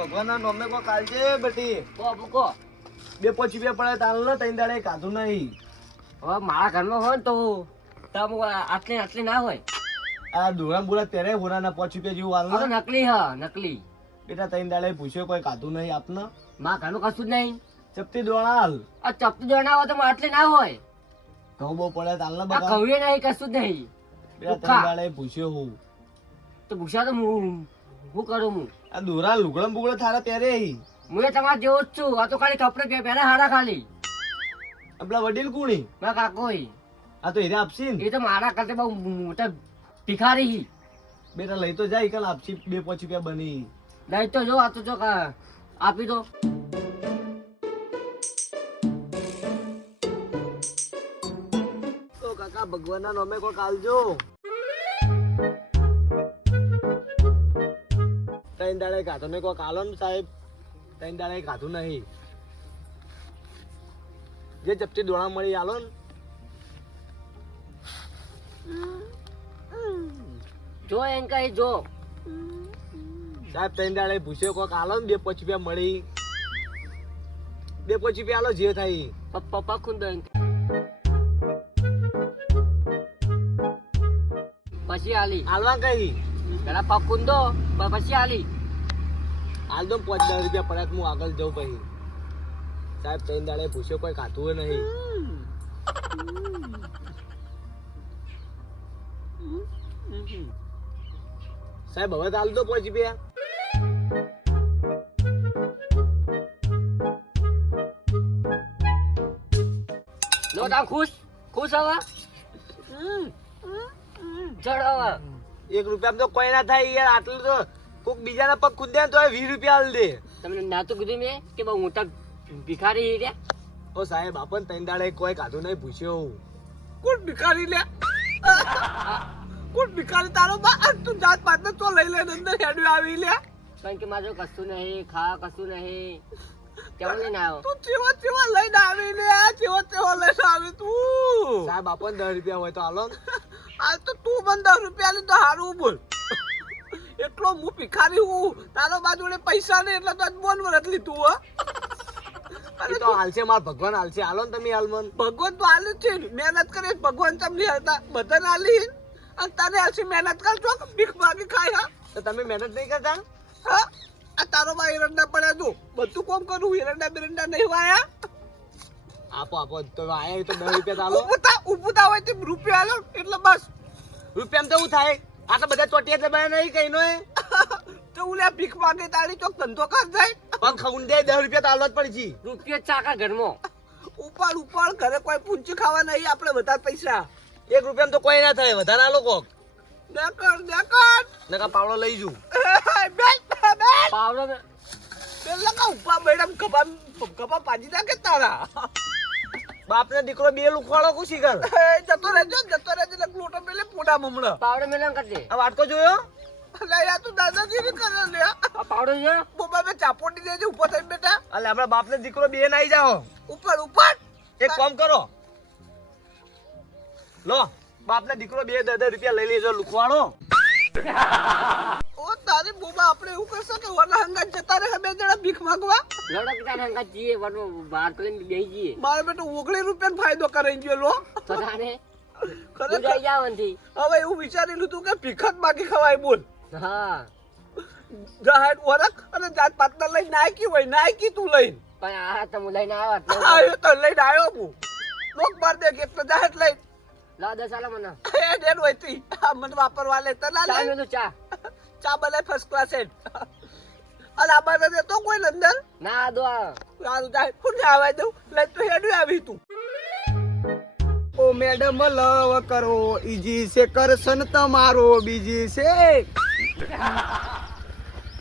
ભગવાનના નામે કો કાલજે બટી મૂકો. 2-5 રૂપિયા પડે તાલ ને 3 દાડે કાધું નહીં. હવે મારા ઘરમાં હોય ને તો આટલી ના હોય. આ દોરા બોરા ત્યારે હોરાના 5 રૂપિયા જેવું આ તો હાલ નકલી હ નકલી. બેટા 3 દાડે પૂછ્યો કોઈ કાધું નહીં આપને મારા ઘરનું કશું જ નહીં. ચપટી દોણા હાલ આ ચપટી જણાવો તો આટલી ના હોય. ઘઉં બહુ પડે તાલ ને આ બકા કવ્ય નહીં કશું જ નહીં. બેટા 3 દાડે પૂછ્યો હું તો ભૂસા તો હું કરું હું. આ દોરા લુગડમ બુગડે થારા પહેરે હું એ તમારે જેવો જ છું. આ તો ખાલી કપડે પહેરા હારા ખાલી. આપણા વડીલ કોણી મારા કાકોઈ આ તો હીરા આપશી ને એ તો મારા કરતા બહુ મોટા ભિખારી. બેટા લઈ તો જાય કાલ આપશી 2-5 રૂપિયા બની લઈ તો જો આ તો જો આપી દો. તો કાકા ભગવાનના નામે કોઈ કાલજો 3 દાડે કાધો ને કોઈ કાલો ને સાહેબ 3 દાડે કાધું નહીં જે ચપટી દોણા મળી આલો ને જો એમ કઈ જો સાહેબ 3 દાડે પૂછ્યો કોઈ કાલો ને 2-5 રૂપિયા મળી 2-5 રૂપિયા આલો જે થાય પપ્પા ખુંદો પછી આલી હાલવા કઈ પેલા પગ ખુંદો પછી આલી હાલ તો 5-10 રૂપિયા પડે હું આગળ જઉં પછી સાહેબ 3 દાડે પૂછ્યો કોઈ ખાતું નહીં સાહેબ હવે તો હાલ તો 5 રૂપિયા લો તા ખુશ હવે ચડ હવે 1 રૂપિયા તો કોઈ ના થાય યાર આટલું તો કોક બીજાના પગ ખુદ દે તો 20 રૂપિયા હાલ દે તમને ના તો કીધું મેં કે બહુ મોટા ભિખારી રહ્યા. ઓ સાહેબ આપણ 3 દાડે કોઈ કાધું નહીં પૂછ્યો કોણ ભિખારી લે કોણ ભિખારી તારો બા તું જાત પાત તો લઈ લે અંદર હેડ્યું આવી લે કારણ કે મારે કશું નહીં ખા કશું નહીં કેવું લઈને આવ્યો. તું ચેવા લઈને આવી લે ચેવો લઈને આવી તું સાહેબ આપણ 10 રૂપિયા હોય તો હાલો ને. આ તો તું મને 10 રૂપિયા લી તો હારું બોલ એટલો હું ભિખારી હું તારો બાજુડે પૈસા નહીં એટલે તો આજ બોલ વરત લીધું હો એ તો હાલશે માર ભગવાન હાલશે હાલો ને તમે હાલ મન ભગવાન તો હાલે છે ને. મહેનત કરે ભગવાન તમને હાલતા બધાને હાલી અને તને હાલશે મહેનત કરજો ભીખ માગી ખાય હા તો તમે મહેનત નહીં કરતા હા આ તારો બા એરંડા પડ્યા તું બધું કોમ કરું એરંડા બેરંડા નહીં વાયા આપો તો આયા તો 10 રૂપિયા હાલો ઉભું થા હોય તે રૂપિયા હાલો એટલે બસ રૂપિયામાં તો શું થાય આ તો બધા ચોટિયા દબાયા નહીં કઈ નો તો ઉલ્યા ભીખ માગે તાળી ચોક ધંધો કર જાય પણ ખઉંડે 10 રૂપિયા તો હાલવા જ પડી રૂપિયા ચાકા ઘરમાં ઉપાડ ઘરે કોઈ પૂંચી ખાવા નહીં આપણે બધા પૈસા 1 રૂપિયામાં તો કોઈ ના થાય વધારે આલો કોક દેકર નકા પાવડો લઈ જઉં બેન પાવડો લગા ઉપા મેડમ કપા પાજી નાખે તારા બાપને દીકરો 2 લુખવાડો કુશી કર જતો રહેજો ને લોટો પેલે પોડા મમડા પાવડો મેલન કરજે. આ વાટકો જોયો લે યાર તું દાદાગીરી કરે લે આ પાવડો છે બોબા બે ચાપોટી દેજે ઉપર થઈ બેટા અલે આપણા બાપને દીકરો 2 ના આવી જાઓ ઉપર એક કામ કરો લો બાપને દીકરો 2 10 રૂપિયા લઈ લેજો લુખવાડો ઓ તારી બોબા આપણે એવું કરશે કે વના હંગા જતા રહે બે જણા ભીખ માંગવા લડો કે તારે હંગા જીએ વનો બહાર કરીને બેહી જઈએ. મારે બેટો 19 રૂપિયાનો ફાયદો કરાઈ ગયો લો તો તાને ખરેખર ઉડાઈ જાવનથી. હવે એવું વિચારેલું તું કે ભીખ જ માગી ખવાય બોલ હા જાહેર વરખ અને જાત પાતના લઈ નાખી તું લઈ પણ આ તો હું લઈને આવ્યો એટલે આવ્યો તો લઈને આવ્યો હું લોક માર દે કે તો જાહેર લઈ લા 10 આલા મને એ ડેડ હોયતી આ મને વાપરવા લે તના ચા લઈ મેલું ચા ચા બનાય ફર્સ્ટ ક્લાસ એડ અલા બાર દે તો કોઈ અંદર ના દો આ સારું જાય હું આવા દઉં લઈ તો હેડ્યું આવી તું ઓ મેડમ લવ કરો ઈજી છે કરશન તમારો બીજી છે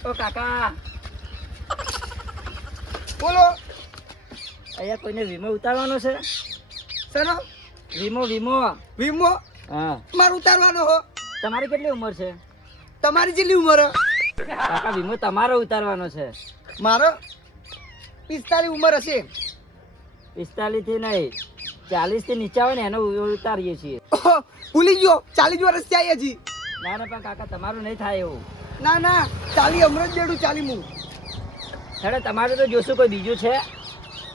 ઓ કાકા બોલો અહીંયા કોઈને વીમો ઉતારવાનો છે સનો વીમો વીમો હા માર ઉતારવાનો હો તમારી કેટલી ઉંમર છે તમારી જેટલી ઉંમર કાકા વીમો તમારો ઉતારવાનો છે મારો 45 ઉંમર હશે 45 થી નહીં 40 થી નીચે આવે ને એનો ઉતારીએ છીએ. ભૂલી ગયો 40 વર્ષ થયા હજી ના પણ કાકા તમારું નહીં થાય એવું. ના 40 હમણાં જ દેડું 40 હું હેડો તમારે તો જોશું કોઈ બીજું છે?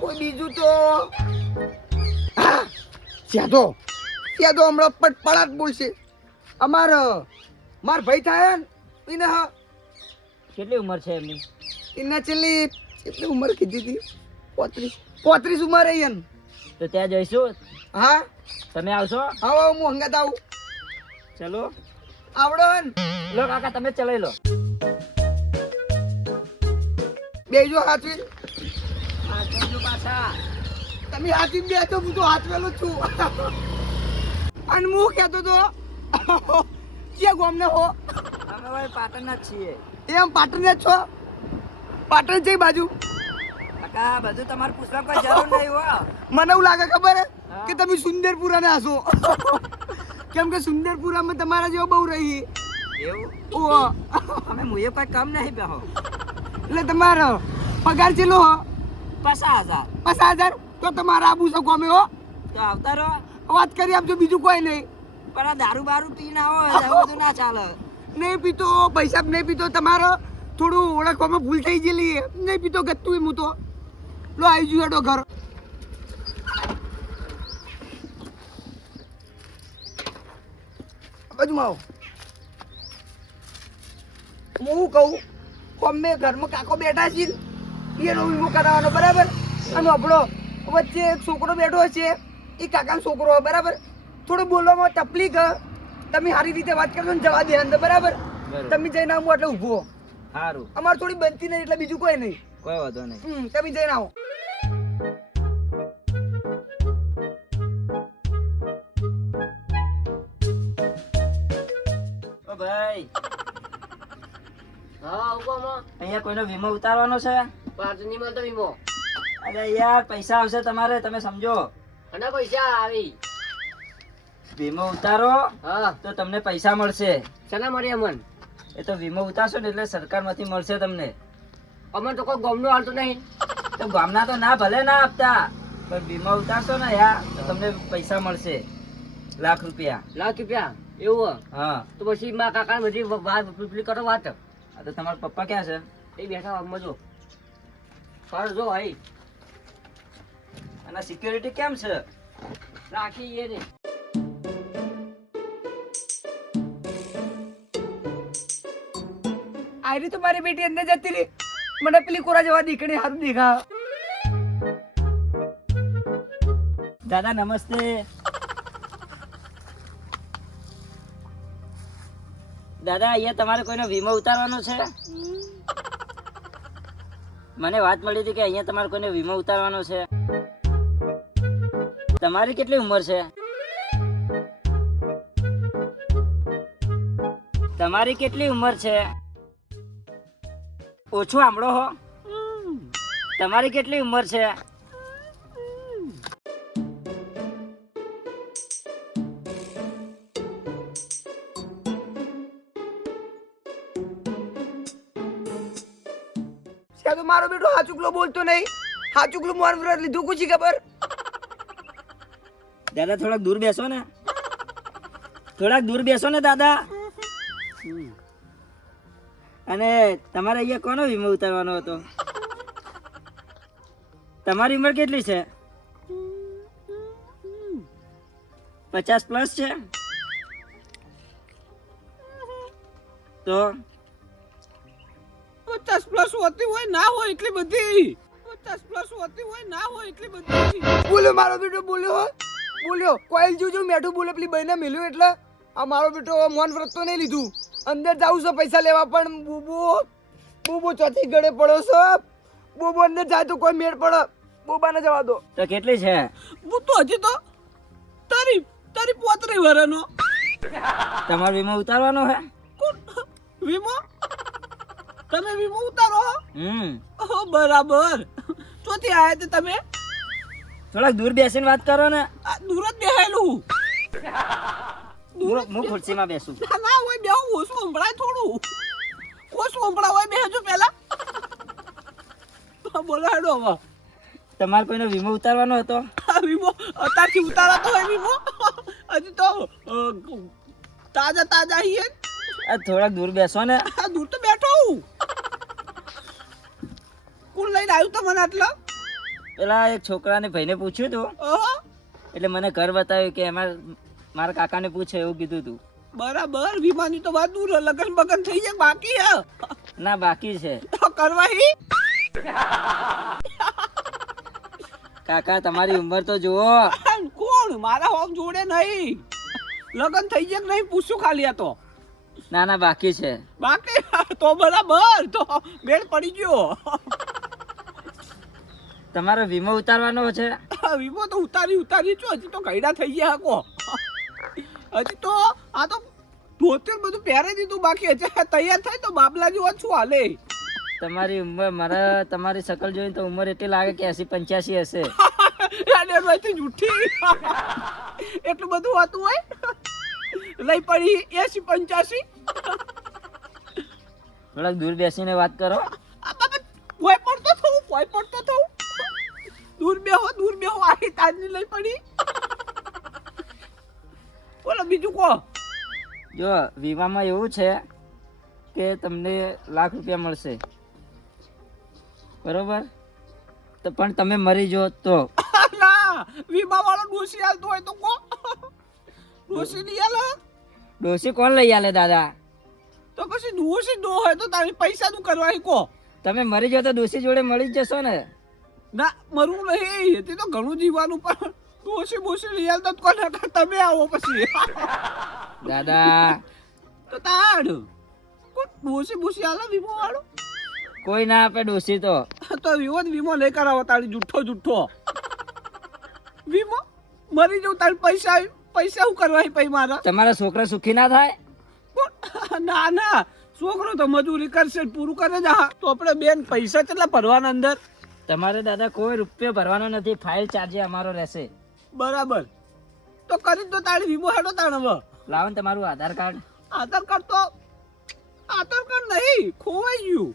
કોઈ બીજું તો હા, સેદો હમણાં પડાટ બોલશે. માર ભાઈ થાય ને એને કેટલી ઉંમર છે એમની? એને છેલ્લી કેટલી ઉંમર કીધી હતી? 35 ઉંમર રહી એને. તો ત્યાં જઈશું. હા તમે આવશો? હા હું હંગાત આવું. ચલો આવડો ને લો કાકા, તમે ચલાવી લો. બેજો હાથવી. પાછા તમે હાથવી બેઠો, હું તો હાથવેલો જ છું. અને હું કહેતો તો કે ગામને હો અમે ભાઈ પાટણના જ છીએ. એમ પાટણ જ છો? પાટણ જઈ બાજુ કાકા બધું તમારે પૂછવા કોઈ જરૂર નહીં હો. મને એવું લાગે ખબર હે કે તમે સુંદરપુરા ના હશો. કેમ કે સુંદરપુરામાં તમારા જેવો બહુ રહી. એવું? ઓહો. અમે મુએ કોઈ કમ નહીં બેહો. એટલે તમારો પગાર ચેલો હો? 50,000. 50,000 તો તમારા આબુ છો ગમે હો. તો આવતા રહો. વાત કરી આપજો, બીજું કોઈ નહીં. પણ આ દારૂ બારૂ પી ના હોય એવું બધું ના ચાલે. નહીં પીતો પૈસા નહીં પીતો, તમારો થોડું ઓળખવામાં ભૂલ થઈ ગયેલી. નહીં પીતો ગતું હું તો લો આવી ગયું હેડો ઘર. બાજુમાં આવો. હું કહું અમે ઘરમાં કાકો બેઠા છીએ, એનો વીમો કરાવવાનો બરાબર. અને આપણો વચ્ચે એક છોકરો બેઠો છે, એ કાકાનો છોકરો હોય બરાબર. થોડું બોલવામાં તકલીફ હ. તમે સારી રીતે વાત કરજો ને જવા દે અંદર બરાબર. તમે જઈને આવો એટલે ઊભો. સારું, અમારે થોડી બનતી નહીં એટલે બીજું કોઈ નહીં. કોઈ વાંધો નહીં. તમે જઈને આવો. ઓ ભાઈ, હા હુકમ અહીંયા કોઈનો વીમો ઉતારવાનો છે? પાર્ટની માં તો વીમો અરે યાર પૈસા આવશે તમારે, તમે સમજો. અને પૈસા આવી વીમો ઉતારો હા તો તમને પૈસા મળશે. ચના મળી અમન એ તો વીમો ઉતારશો ને એટલે સરકારમાંથી મળશે તમને. અમન તો કોઈ ગમનું હાલતું નહીં. તો ગામના તો ના ભલે ના આપતા, પણ વીમો ઉતારશો ને યાર તો તમને પૈસા મળશે. ₹1,00,000. ₹1,00,000 એવું હા. તો પછી મારા કાકા બધી વાત પીપલી કરો વાત. આ તો તમારા પપ્પા ક્યાં છે? એ બેઠા મજો ફર જો ભાઈ અને સિક્યોરિટી કેમ છે? રાખી એ ને આયરી તો મારી બેટી અંદર જતી રહી. મને પેલી કોરા જેવા દીકરી હારું દેખા. દાદા નમસ્તે. દાદા અહીંયા તમારે કોઈનો વીમો ઉતારવાનો છે? મને વાત મળી હતી કે અહીંયા તમારે કોઈનો વીમો ઉતારવાનો છે. તમારી કેટલી ઉંમર છે? તમારી કેટલી ઉંમર છે? ઓછું સાંભળો હો. તમારી કેટલી ઉંમર છે? તો મારો બેટો હાચુકલો બોલતો નહીં. હાચુકલું મોર વ્રત લીધું કુછી ખબર. દાદા થોડાક દૂર બેસો ને. થોડાક દૂર બેસો ને દાદા. અને તમારે અહીંયા કોનો વીમો ઉતારવાનો હતો? તમારી ઉંમર કેટલી છે? 50+ છે? તો 50+ હોતી હોય ના હોય એટલી બધી. 50+ હોતી હોય ના હોય એટલી બધી. બોલ્યો મારો બેટો બોલ્યો હો. બોલ્યો કોઈલ જોજો મેઠું બોલે પેલી બહેને મેલ્યું એટલે આ મારો બેટો મોન વ્રત તો નહીં લીધું. અંદર જાઉં છો પૈસા લેવા પણ બુબુ ચોથી ગળે પડો છો. બુબુ અંદર જાય તો કોઈ મેળ પડે. બોબાને જવા દો. તો કેટલી છે? હું તો હજી તો તારી 35 વર્ષનો. તમારો વીમો ઉતારવાનો હે? વીમો તમે વીમો ઉતારો? ઓહો બરાબર. ચોથી આયા તે તમે? થોડાક દૂર બેસીને વાત કરો ને. આ દૂર જ બેહેલું. હું ખુરશીમાં બેસું. ના હોય બેહું ઓછું સંભળાય થોડું. ઓછું સંભળાય હોય બેહજો પેલા. બોલો હેડો હવે. તમારે કોઈનો વીમો ઉતારવાનો હતો? આ વીમો અત્યારથી ઉતારાતો હોય વીમો? હજી તો તાજા છીએ. આ થોડાક દૂર બેસો ને. આ દૂર તો બેઠો હું. કોણ લઈને આવ્યું તો મને આટલા પેલા એક છોકરાને ભાઈને પૂછ્યું તું એટલે મને ઘર બતાવ્યું કે એમાં મારા કાકાને પૂછે એવું કીધું તું. બરાબર વીમાની તો વાત દૂર લગન બગન થઈ જાય બાકી હે ના બાકી છે તો કરવા હી કાકા તમારી ઉંમર તો જુઓ. કોણ મારા હોમ જોડે નહીં લગન થઈ જાય કે નહીં પૂછું ખાલી આ તો ના ના બાકી છે. બાકી તો બરાબર તો બેડ પડી ગયો તમારો વીમો ઉતારવાનો છે. વીમો તો ઉતારી છો હજી તો ગયડા થઈ ગયા હકો હજી તો આ તો ધોતિયું બધું પહેરાઈ દીધું બાકી હજી તૈયાર થાય તો બાબલા જેવો છું હાલે તમારી ઉંમર મારા તમારી શકલ જોઈને તો ઉંમર એટલી લાગે કે 80-85 હશે. જૂઠી એટલું બધું હોતું હોય લઈ પડી 80-85 થોડાક દૂર બેસીને વાત કરો. કોઈ પડતો થવું દૂર બેહો આખી તાજની લઈ પડી બોલો બીજું કહો. જો વીમામાં એવું છે કે તમને લાખ રૂપિયા મળશે બરોબર તો પણ તમે મરી જો તો ના વીમા વાળો ડોસી હાલતો હોય તો કો ડોસી નહીં હાલે ડોસી કોણ લઈ આલે દાદા. તો પછી ડોસી નો હોય તો તારી પૈસા નું કરવા કો તમે મરી જાઓ તો ડોસી જોડે મળી જ જશો ને. ના મરવું નહીં તે તો ઘણું જીવવાનું પણ ડોસી લઈ હાલતા તો કોને તમે આવો પછી દાદા તો તાડ કોણ ડોસી હાલે વીમો વાળો કોઈ ના આપે ડોસી તો વીમો નહીં કરાવો તારી જુઠ્ઠો વીમો મરી જાઉં તારી પૈસા શું કરવા પૈ મારા તમારા છોકરા સુખી ના થાય. ના છોકરો તો મજૂરી કરશે પૂરું કરે જ હા તો આપણે બેન પૈસા કેટલા ભરવાના અંદર તમારે દાદા કોઈ રૂપિયો ભરવાનો નથી. ફાઇલ ચાર્જ અમારો રહેશે. બરાબર તો કરી દો તારી વીમો હેડો તાણ હવે લાવો ને તમારું આધાર કાર્ડ. આધાર કાર્ડ નહીં ખોવાઈ ગયું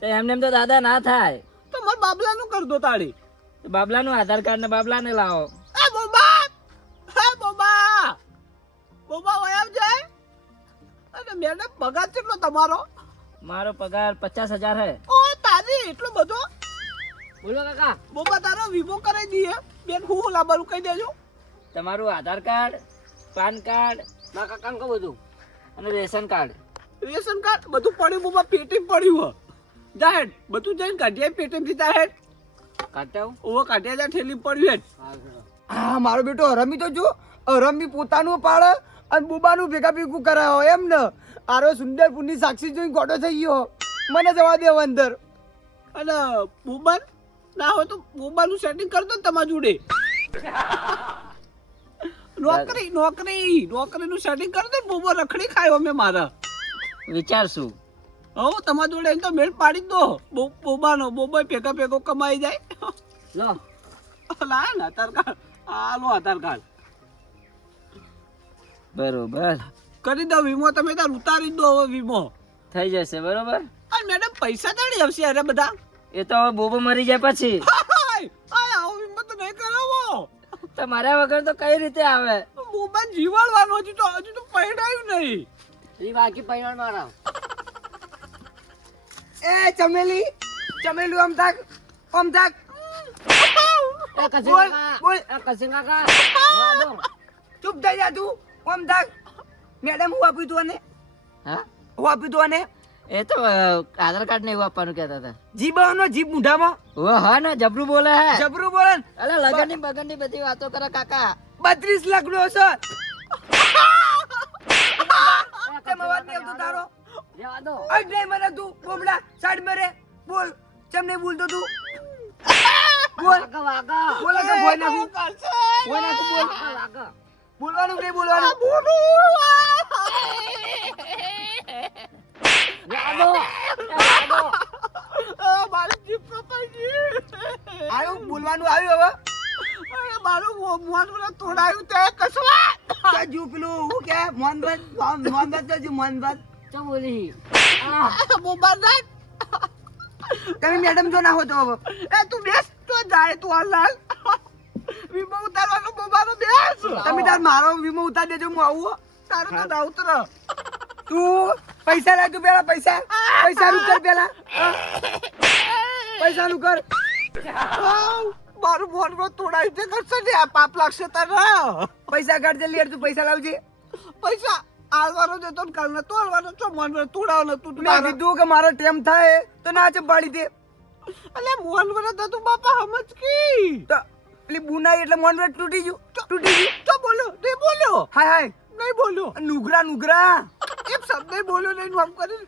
તો એમને એમ તો દાદા ના થાય. તો મારા બાબલાનું કરી દો તાળી બાબલાનું આધાર કાર્ડ ને બાબલાને લાવો. બોબા વયા જાય અને મેડમ પગાર કેટલો તમારો મારો પગાર 50,000 હે. ઓ તારી એટલો બધો બોલો કાકા. બોબા તારો વીમો કરાવી દઈએ બેન હું લાવવાનું કહી દેજો તમારું આધાર કાર્ડ પાન કાર્ડ ના કાકા કહું બધું અને રેશન કાર્ડ. રેશન કાર્ડ બધું પડ્યું બોબા પેટી પડ્યું જાહેર બધું જઈને કાઢ્યા પેટીમાંથી જાહેર કાઢતા ઓવો કાઢ્યા જા ઠેલી પડ્યું હા મારો બેટો હરમી તો જો હરમી પોતાનું પાડે અને બુબાનું ભેગા ભેગું કરાયો એમ ને આરો સુંદરપુરની સાક્ષી જોઈને ગોડો થઈ ગયો મને જવા દેવો અંદર અને બોબા ના હોય તો બોબાનું સેટિંગ કરી દો ને તમારા જોડે નોકરીનું સેટિંગ કરી દો ને બોબો રખડી ખાયો અમે મારા વિચારશું. હો તમારા જોડે એમ તો મેળ પાડી દો બોબાનો ભેગો કમાઈ જાય લો લા ને આધાર કાર્ડ આધાર કાર્ડ બરોબર કરી દો વીમો તમે તાર ઉતારી દો હવે વીમો થઈ જશે બરોબર. અને મેડમ પૈસા તાળી આવશે અરે બધા એ તો હવે બોબો મરી જાય પછી. આવો વીમો તો નહીં કરાવો તો મારા વગર તો કઈ રીતે આવે. બોબા જીવાડવાનો હજુ તો પૈડાયું નહીં એ બાકી પૈણ મારા એ ચમેલી આમ થાક એ કસે બોલ, કાકા બોલ. એ કસે કાકા જવા દો. ચૂપ થઈ જા તું આમ થાક મેડમ હું આપ્યું તું અને હા હું આપ્યું તું અને એ તો આધાર કાર્ડ ને એવું આપવાનું કહેતા હતા. જીબાનો જીભ મુઢામાં ઓ હા ને જબરું બોલે હે. જબરું બોલે ને. અલે લગનની બગનની બધી વાતો કરે કાકા. 32 લાખ નો છે તેમ અવાજ નહીં આવતો તારો જવા દો અજ નહીં મને તું બોબડા સાઈડ મેરે બોલ કેમ નહીં બોલતો તું બોલ કાકા વાગા બોલ કે બોલ નાખું બોલ નાખું બોલ કાકા વાગા બોલવાનું નહીં બોલવાનું જવા દો મારી જીભ કપાઈ ગઈ આવ્યું બોલવાનું આવ્યું હવે મારું મોન તોડાયું તે કસવા ત્યાં જો પેલું હું કે મોહનભાઈ તો જો મોહનભાઈ ચો બોલી બોબા ના તમે મેડમ જો ના હો તો હવે એ તું બેસ તો જાય તું હાલ વીમો ઉતારવાનો બોબાનો બેસ તમે તાર મારો વીમો ઉતાર દેજો હું આવું તારું તો ના ઉતર તું પૈસા લાગ તું પેલા પૈસા ઉતાર પેલા પૈસાનું કર. મારું મોનવો તોડાવી દે કરશે ને આ પાપ લાગશે તને. પૈસા કાઢ જલ્દી યાર, તું પૈસા લાવજે. પૈસા આલવાનો જતો ને કાલનો તોડવાનો છો મોનવો તોડાવવાનો તું મેં કીધું કે મારો ટેમ થાય તો ના ચંપાડી દે. અલે મોનવો તો તું બાપા સમજ કી. તો પેલી બુનાઈ એટલે મોનવર તૂટી ગયું. તો બોલો નહીં બોલ્યો. હાય હાય નહીં બોલ્યો. નુગરા. એક શબ્દ નહીં બોલ્યો નહીં આમ કરી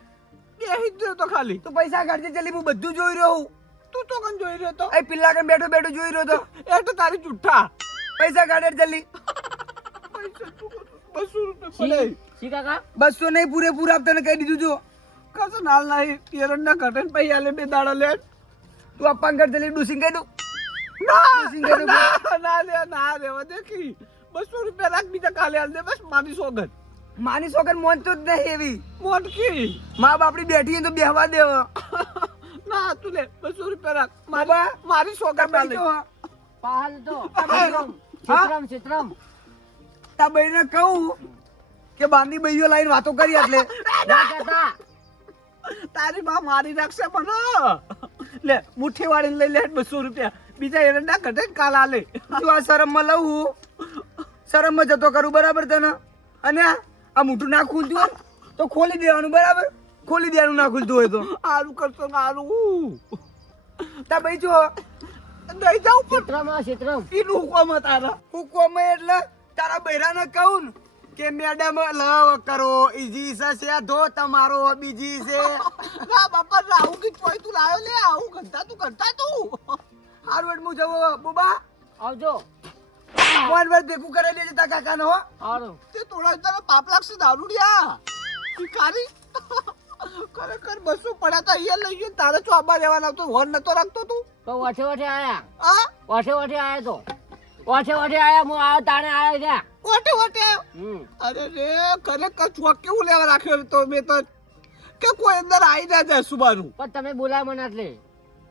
બેહી જ રહ્યો તો ખાલી. તો પૈસા કાઢજે જલ્દી, હું બધું જોઈ રહ્યો હું. તું તો કન જોઈ રહ્યો તો. એ પિલ્લા કન બેઠો બેઠો જોઈ રહ્યો તો. એ તો તારી જુઠ્ઠા. પૈસા કાઢે જલ્દી. પૈસા તું 200 રૂપિયા પડે. શી કાકા 200 નહીં, પૂરેપૂરા આપતા કહી દીધું જો. કસો નાલ નહીં કિરણના ઘટે ને પૈસા લે 2 દાડા લે. તું અપ્પા કર જલ્દી, ડુસિંગ કહી દઉં. ના લે ના રે દેખી 200 રૂપિયા રાખ બીજા કાલે આલ દે બસ મારી સોગન. માની સોગન મોનતો જ નહીં એવી. મોટકી મા બાપડી બેઠી તો બેહવા દેવ. ના તું લે 200 રૂપિયા રાખ બાબા મારી સોગન ના લે. પાલ તો હા? ચિત્રમ તા બહેને કહું કે બાંધી બઈઓ લાઈન વાતો કરી એટલે ના કહેતા. તારી માં મારી નાખશે મને. લે મુઠ્ઠી વાળીને લઈ લે 200 રૂપિયા બીજા એરંડા ઘટે ને કાલ આલે. તું આ શરમમાં લઉં, શરમમાં જતો કરું બરાબર તને. અને આ મોઢું ના ખુલતું હોય તો ખોલી દેવાનું બરાબર, ખોલી દેવાનું ના ખુલતું હોય તો. હારું કરશો ને હારું. તા ભાઈ જો નહીં જાઉં પણ ચિત્રમ એનું હુકમ તારા. હુકમ એટલે તારા બૈરાને કહું ને કે મેડમ લવ કરો, ઈજી છે ધો તમારો બીજી છે. ના બાપા રાહુ કી કોઈ તું લાયો લે આવું કરતા તું. હારું હું જવો બુબા. આવજો. ફોન પર ભેગું કરી લેજે તા કાકાને હો. સારું. તે થોડા તારા પાપ લાગશે દારૂડિયા. ભિખારી ખરેખર 200 પડ્યા તા અહીંયા લઈ ગયો તારે ચો આબા રહેવાના તો હોન નતો રાખતો તું. તો વાઠે આયા. હા આયા તો. વાઠે આયા હું આયો તાણે આયા છે. વાટે અરે રે ખરેખર ચોક કેવું લેવા રાખ્યો તો મેં તો કે કોઈ અંદર આવી ના જાય સુબાનું. પણ તમે બોલાય મને એટલે.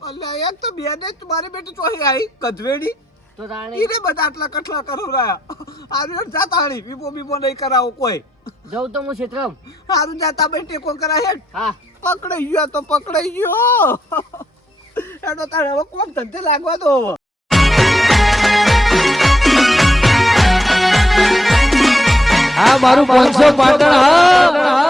અલ્યા એક તો બેને તમારી બેટી ચોહી આવી કધવેડી તો તાણે ઈને બધા આટલા કટલા કરાવરાયા. હારું જા તાણી બીબો નહીં કરાવો કોઈ. જઉં તો હું ચિત્રમ. હારું જાતા બે ટેકો કરાય હેડ. હા પકડાઈ ગયો તો પકડાઈ ગયો. એનો તારે હવે કોમ ધંધે લાગવા દો હવે. હા મારું 500 પાટણ હા